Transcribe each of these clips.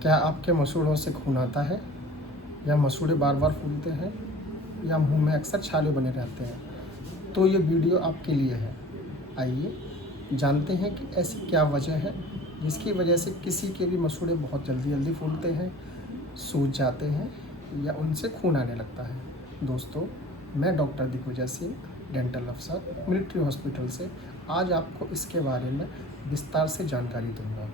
क्या आपके मसूड़ों से खून आता है, या मसूड़े बार बार फूलते हैं, या मुंह में अक्सर छाले बने रहते हैं? तो ये वीडियो आपके लिए है। आइए जानते हैं कि ऐसी क्या वजह है जिसकी वजह से किसी के भी मसूड़े बहुत जल्दी जल्दी फूलते हैं, सूज जाते हैं, या उनसे खून आने लगता है। दोस्तों, मैं डॉक्टर दिग्विजय सिंह, डेंटल अफसर, मिलिट्री हॉस्पिटल से आज आपको इसके बारे में विस्तार से जानकारी दूंगा।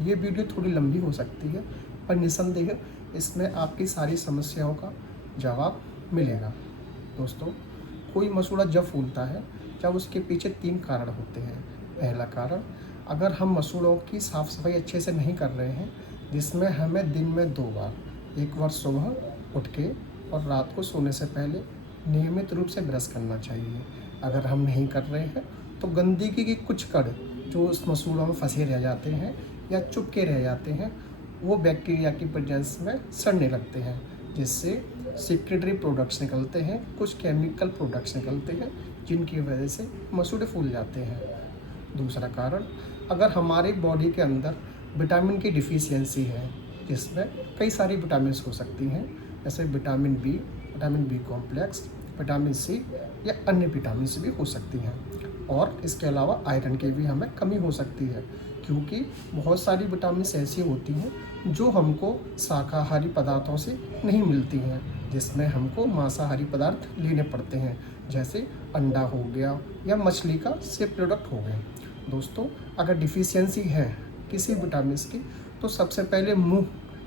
ये वीडियो थोड़ी लंबी हो सकती है, पर निसंदेह इसमें आपकी सारी समस्याओं का जवाब मिलेगा। दोस्तों, कोई मसूड़ा जब फूलता है, जब उसके पीछे 3 कारण होते हैं। पहला कारण, अगर हम मसूड़ों की साफ़ सफाई अच्छे से नहीं कर रहे हैं, जिसमें हमें दिन में 2 बार, एक बार सुबह उठ के और रात को सोने से पहले नियमित रूप से ब्रश करना चाहिए। अगर हम नहीं कर रहे हैं तो गंदगी के कुछ कण जो उस मसूड़ों में फंसे रह जाते हैं या चुपके रह जाते हैं, वो बैक्टीरिया की प्रेजेंस में सड़ने लगते हैं, जिससे सिक्रेटरी प्रोडक्ट्स निकलते हैं, कुछ केमिकल प्रोडक्ट्स निकलते हैं, जिनकी वजह से मसूड़े फूल जाते हैं। दूसरा कारण, अगर हमारी बॉडी के अंदर विटामिन की डिफिशियंसी है, जिसमें कई सारी विटामिन हो सकती हैं, जैसे vitamin B complex, vitamin C या अन्य विटामिन भी हो सकती हैं। और इसके अलावा आयरन की भी हमें कमी हो सकती है, क्योंकि बहुत सारी विटामिन ऐसी होती हैं जो हमको शाकाहारी पदार्थों से नहीं मिलती हैं, जिसमें हमको मांसाहारी पदार्थ लेने पड़ते हैं, जैसे अंडा हो गया या मछली का से प्रोडक्ट हो गए। दोस्तों, अगर डिफिशियंसी है किसी विटामिन की, तो सबसे पहले मुंह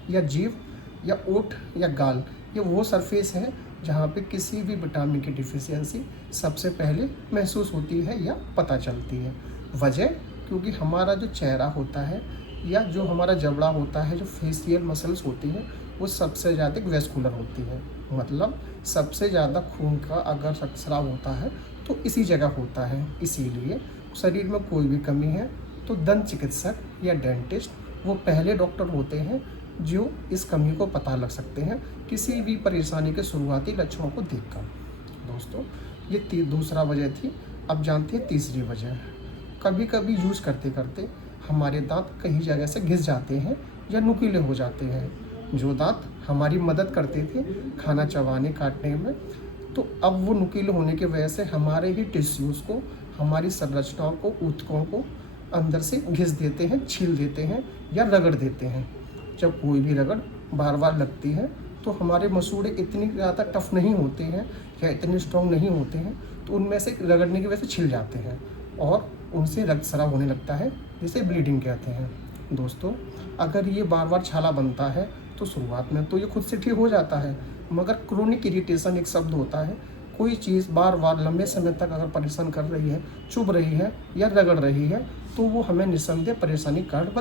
या जीभ या ओठ या गाल, ये वो सरफेस है जहाँ पे किसी भी विटामिन की डिफिशियंसी सबसे पहले महसूस होती है या पता चलती है। वजह, क्योंकि हमारा जो चेहरा होता है या जो हमारा जबड़ा होता है, जो फेशियल मसल्स होती हैं, वो सबसे ज़्यादा वेस्कुलर होती है। मतलब सबसे ज़्यादा खून का अगर स्राव होता है तो इसी जगह होता है। इसीलिए शरीर में कोई भी कमी है तो दंत चिकित्सक या डेंटिस्ट वो पहले डॉक्टर होते हैं जो इस कमी को पता लग सकते हैं किसी भी परेशानी के शुरुआती लक्षणों को देखकर। दोस्तों, ये दूसरा वजह थी। अब जानते हैं तीसरी वजह। कभी कभी यूज़ करते करते हमारे दांत कहीं जगह से घिस जाते हैं या नुकीले हो जाते हैं। जो दांत हमारी मदद करते थे खाना चबाने काटने में, तो अब वो नुकीले होने की वजह से हमारे ही टिश्यूज़ को, हमारी संरचनाओं को, ऊतकों को अंदर से घिस देते हैं, छील देते हैं या रगड़ देते हैं। जब कोई भी रगड़ बार बार लगती है तो हमारे मसूड़े इतनी ज़्यादा टफ नहीं होते हैं या इतने स्ट्रॉन्ग नहीं होते हैं, तो उनमें से रगड़ने की वजह से छिल जाते हैं और उनसे रक्तस्राव होने लगता है, जिसे ब्लीडिंग कहते हैं। दोस्तों, अगर ये बार बार छाला बनता है तो शुरुआत में तो ये खुद से ठीक हो जाता है, मगर क्रोनिक इरिटेशन एक शब्द होता है। कोई चीज़ बार बार लंबे समय तक अगर परेशान कर रही है, चुभ रही है या रगड़ रही है, तो वो हमें निस्संदेह परेशानी कारण